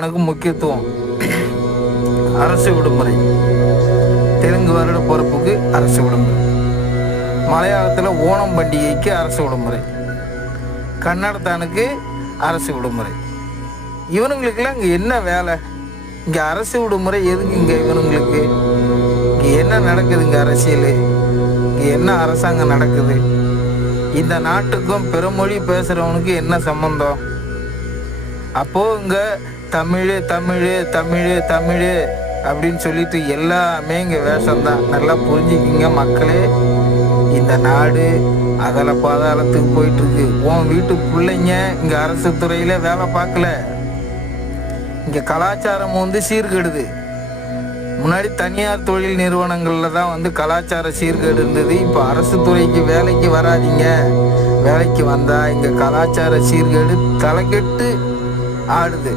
எனக்கு முக்கியத்துவம். அரசு விடுமுறை. தெலுங்கு வருட பிறப்புக்கு அரசு விடுமுறை. மலையாளத்தில் ஓணம் பண்டிகைக்கு அரசு விடுமுறை. கன்னடத்தானுக்கு அரசு விடுமுறை. இவனுங்களுக்கெல்லாம் இங்கே என்ன வேலை? இங்கே அரசு விடுமுறை எதுக்கு? இவனுங்களுக்கு இங்கே என்ன நடக்குது? இங்கே அரசியல் இங்கே என்ன அரசாங்கம் நடக்குது? இந்த நாட்டுக்கும் பிறமொழி பேசுகிறவனுக்கு என்ன சம்பந்தம்? அப்போது இங்கே தமிழ் தமிழ் தமிழ் தமிழ் அப்படின்னு சொல்லிட்டு எல்லாமே இங்கே வேஷம்தான். நல்லா புரிஞ்சுக்கிங்க மக்களே. இந்த நாடு அகல பாதாளத்துக்கு போயிட்டுருக்கு. உன் வீட்டு பிள்ளைங்க இங்கே அரசு துறையில் வேலை பார்க்கல. இங்கே கலாச்சாரம் சீர்கெடுது. முன்னாடி தனியார் தொழில் நிறுவனங்களில் தான் கலாச்சார சீர்கேடு இருந்தது. இப்போ அரசு துறைக்கு வேலைக்கு வராதிங்க. வேலைக்கு வந்தால் இங்கே கலாச்சார சீர்கேடு தலைக்கெட்டு ஆடுது.